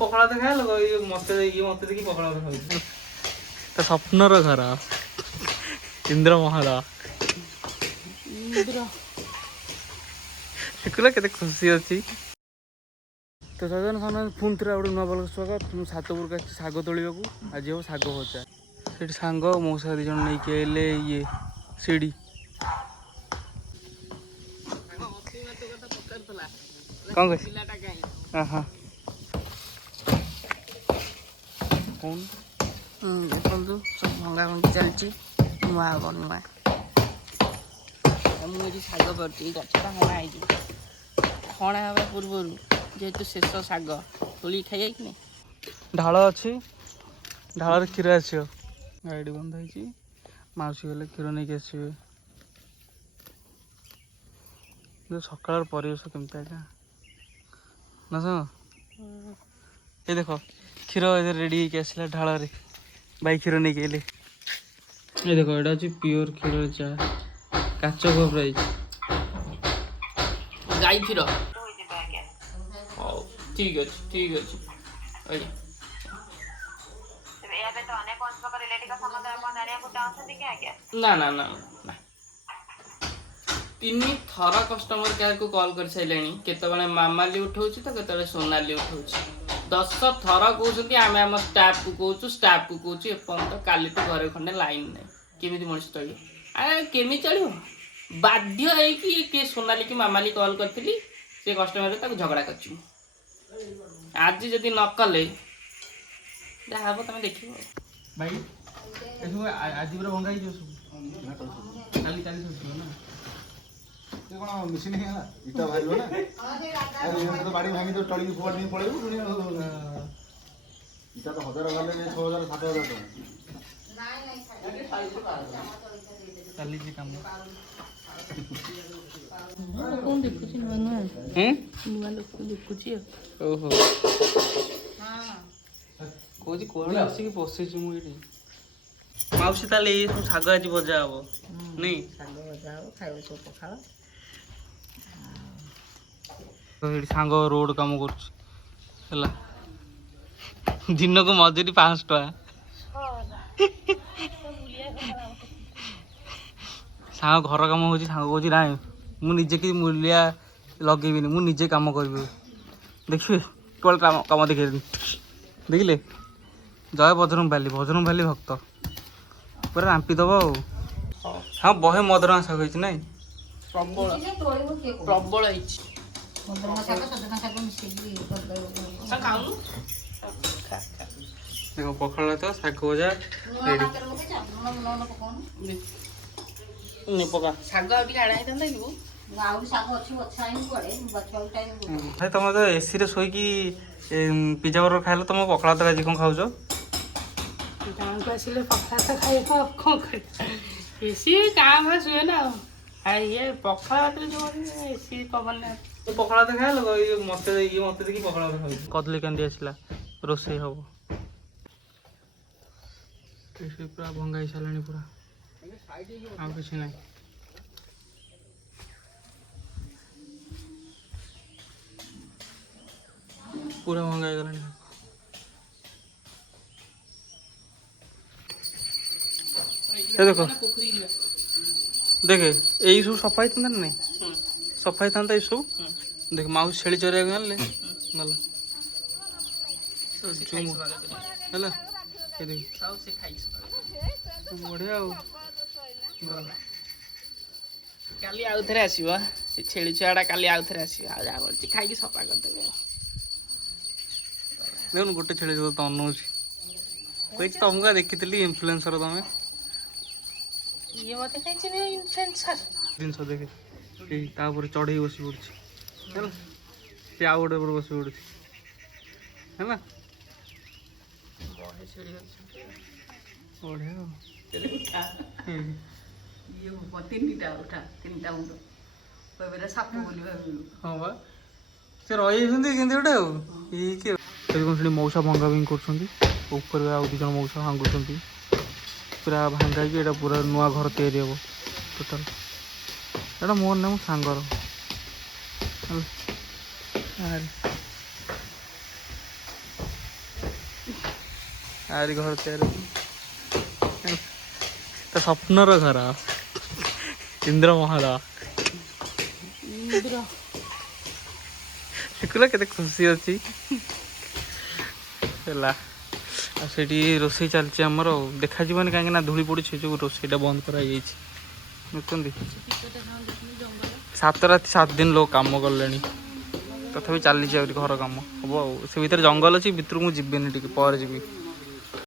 ପଖାଳ ଭାତ ଖାଇଲ ମତେ ଦେଖି ପଖାଳ ଭାତ ଖାଉଛି ତା ସ୍ୱପ୍ନର ଘର ଇନ୍ଦ୍ର ମହଲ ଦେଖିଲ କେତେ ଖୁସି ଅଛି। ତ ସଜନ ସାମାନ ପୁଣି ଥରେ ଗୋଟେ ନୂଆ ବ୍ଲଗ ସ୍ୱାଗତ। ମୁଁ ଛାତ ଉପରକୁ ଆସିଛି ଶାଗ ତୋଳିବାକୁ। ଆଜି ହେବ ଶାଗ ଭଜା। ସେଠି ସାଙ୍ଗ ମଉସା ଦୁଇ ଜଣ ନେଇକି ଆଇଲେ ଇଏ ସିଡ଼ି। କ'ଣ କହୁଛି ହଁ କହୁନ ଦେଖନ୍ତୁ ସବୁ ଭଙ୍ଗା ଭଙ୍ଗି ଚାଲିଛି ନୂଆ ହବ ନୂଆ। ମୁଁ ଏଠି ଶାଗ କରୁଛି ଗଛଟା ହଣା ହେଇଛି। ହଣା ହେବା ପୂର୍ବରୁ ଯେହେତୁ ଶେଷ ଶାଗ ତୋଳିକି ଖାଇବା କି ନାହିଁ। ଢାଳ ଅଛି ଢାଳରେ କ୍ଷୀର ଆସିବ। ଗାଡ଼ି ବନ୍ଦ ହେଇଛି ମାଉସୀ ଗଲେ କ୍ଷୀର ନେଇକି ଆସିବେ। ସକାଳର ପରିବେଶ କେମିତି ଆଜ୍ଞା ନା ସାଙ୍ଗ ଏ ଦେଖ କ୍ଷୀର ରେଡ଼ି ହେଇକି ଆସିଲା ଢାଳରେ। ଭାଇ କ୍ଷୀର ନେଇକି ଆଇଲେ। ଏ ଦେଖ ଏଇଟା ଅଛି ପିଓର କ୍ଷୀର ଚା କାଚ କପ୍ ହେଇଛି ଗାଈ କ୍ଷୀର। ହଉ ଠିକ୍ ଅଛି ଠିକ୍ ଅଛି ଆଜ୍ଞା। ନା ନା ନା ନା 3 ଥର କଷ୍ଟମର କେୟାରକୁ କଲ୍ କରିସାରିଲେଣି। କେତେବେଳେ ମାମାଲି ଉଠଉଛି ତ କେତେବେଳେ ସୋନାଲି ଉଠଉଛି। 10 ଥର କହୁଛନ୍ତି ଆମେ ଆମ ଷ୍ଟାଫ୍କୁ କହୁଛୁ ଏପର୍ଯ୍ୟନ୍ତ କାଲିଠୁ ଘରେ ଖଣ୍ଡେ ଲାଇନ୍ ନାହିଁ। କେମିତି ମଣିଷ ଚଳିବ? କେମିତି ଚଳିବ? ବାଧ୍ୟ ହେଇକି କିଏ ସୋନାଲି କି ମାମାଲି କଲ୍ କରିଥିଲି ସେ କଷ୍ଟମର ତାକୁ ଝଗଡ଼ା କରିଛି। ଆଜି ଯଦି ନ କଲେ ଯାହା ହବ ତମେ ଦେଖିବ। ଭାଇ ଏସବୁ ଆଜି ପୁରା ଭଙ୍ଗା ହେଇଯିବ ସବୁ କାଲି ସବୁ ନା କଣ ମିଶିନି ହେଲା ଇଟା ବାହାରିବ ନା ବାଡ଼ି ଭାଙ୍ଗି ତ ଟଳିକି ଫୋପାଡ଼ି ନେଇ ପଳେଇବୁ ଇଟା ତ 1000 ଗଲେ 6000 7000 ଟଙ୍କା ଚାଲିଛି କାମ। ଲୋକଙ୍କୁ ଦେଖୁଛି ନୂଆ ନୂଆ ଲୋକଙ୍କୁ ଦେଖୁଛି ଆଉ। ଓହୋ କହୁଛି କୁଆଡ଼େ ଆସିକି ବସିଛି ମୁଁ ଏଇଠି। ମାଉସୀ ତାହେଲେ ଏଇ ସବୁ ଶାଗ ଆଜି ଭଜା ହବ ନାଇଁ? ଶାଗ ଭଜା ହବ ଖାଇବ ସବୁ ପଖାଳ। ଏଠି ସାଙ୍ଗ ରୋଡ଼ କାମ କରୁଛି ହେଲା ଦିନକୁ ମଜୁରୀ 500 ଟଙ୍କା। ସାଙ୍ଗ ଘର କାମ ହେଉଛି ସାଙ୍ଗ କହୁଛି ନାଇଁ ମୁଁ ନିଜେ କିଛି ମୂଲିଆ ଲଗେଇବିନି ମୁଁ ନିଜେ କାମ କରିବି। ଦେଖିବେ କେବଳ କାମ ଦେଖେଇନି ଦେଖିଲେ ଜୟ ବଜରଙ୍ଗବାଲି ଭକ୍ତ ପୁରା ରାମ୍ପି ଦେବ ଆଉ। ହଁ ବହେ ମଦରଙ୍ଗା ଶାଗ ହେଇଛି ନାଇଁ? ପ୍ରବଳ ହେଇଛି। ଦେଖ ପଖାଳ ଭାତ ଶାଗ ଭଜା ପକା ଶାଗ ଆଉ ଟିକେ ଆଣା ହେଇଥାନ୍ତା କି? ତମେ ତ ଏସିରେ ଶୋଇକି ପିଜ୍ଜା ବର୍ଗର ଖାଇଲ ତମ ପଖାଳ ଭାତ ଆଜି କ'ଣ ଖାଉଛ? ଗାଁକୁ ଆସିଲେ ପଖାଳ ଭାତ ଖାଇବ ଆଉ କ'ଣ କରିବା। ଏସି କାଁ ଭାଁ ଶୁଏ ନା ଆଉ ଇଏ ପଖାଳ ଭାତରେ ଯୋଉ ଏସି ପବନ ପଖାଳ ଭାତ ଖାଇଲ ମତେ ଦେଖି ପଖାଳ ଭାତ ଖାଉଛି। କଦଳୀ କାନ୍ଦି ଆସିଲା ରୋଷେଇ ହବ। ପୁରା ଭଙ୍ଗା ହେଇସାରିଲାଣି ପୁରା ଆଉ କିଛି ନାହିଁ। ପୁରା ଭଙ୍ଗା ହେଇଗଲାଣି। ଦେଖ ଦେଖେ ଏଇ ସବୁ ସଫା ହେଇଥାନ୍ତା ନା ନାଇଁ? ସଫା ହେଇଥାନ୍ତା ଏଇ ସବୁ। ଦେଖ ମାଉସୀ ଛେଳି ଚରେଇବାକୁ ଆଣିଲେ ଗଲା ହେଲା ବଢ଼ିଆ ଆଉ। କାଲି ଆଉଥରେ ଆସିବ ସେ ଛେଳି ଛୁଆଟା କାଲି ଆଉଥରେ ଆସିବ ଆଉ ଯାହା କରୁଛି ଖାଇକି ସଫା କରିଦେବେ ଆଉ। ଦେଖୁନୁ ଗୋଟେ ଛେଳି ତ ଅନଉଛି କହିଛି ତମକୁ ଦେଖିଥିଲି ଇନଫ୍ଲୁଏନ୍ସର ତମେ। ଇଏ ମତେ ଖାଇଛି ଇନଫ୍ଲୁଏନ୍ସର ଜିନିଷ ଦେଖେ ଏଇ ତା ଉପରେ ଚଢ଼େଇ ବସି ପଡ଼ୁଛି ହେଲା ସେ ଆଉ ଗୋଟେ ଉପରେ ବସି ପଡ଼ୁଛି ହେଲା ବଢ଼ିଆ ଆଉ। ତିନିଟା ମୁଣ୍ଡ କହିବେ ସାପ ବୋଲି ଭାବିଲୁ। ହଁ ବା ସେ ରହିଯାଇଛନ୍ତି କେମିତି ଗୋଟେ ଆଉ ହେଇକି ଆଉ। ସେଠି ମଉସା ଭଙ୍ଗା ଭଙ୍ଗି କରୁଛନ୍ତି ଉପରେ ଆଉ 2 ଜଣ ମଉସା ଭାଙ୍ଗୁଛନ୍ତି ପୁରା ଭାଙ୍ଗା ହେଇକି ଏଇଟା ପୁରା ନୂଆ ଘର ତିଆରି ହେବ ଟୋଟାଲ। ଏଇଟା ମୋର ନାହିଁ ମୋ ସାଙ୍ଗର ଆରି ଘର ତିଆରି ତା ସ୍ୱପ୍ନର ଘର ଇନ୍ଦ୍ରମହଲ। ଦେଖିଲ କେତେ ଖୁସି ଅଛି ହେଲା। ଆଉ ସେଇଠି ରୋଷେଇ ଚାଲିଛି ଆମର ଆଉ ଦେଖାଯିବନି କାହିଁକି ନା ଧୂଳି ପଡ଼ୁଛି ଯୋଉ ରୋଷେଇଟା ବନ୍ଦ କରାଯାଇଛି ଦେଖୁଛନ୍ତି। 7 ରାତି 7 ଦିନ ଲୋକ କାମ କଲେଣି ତଥାପି ଚାଲିଛି ଆହୁରି ଘର କାମ ହବ ଆଉ। ସେ ଭିତରେ ଜଙ୍ଗଲ ଅଛି ଭିତରକୁ ମୁଁ ଯିବିନି ଟିକେ ପରେ ଯିବି।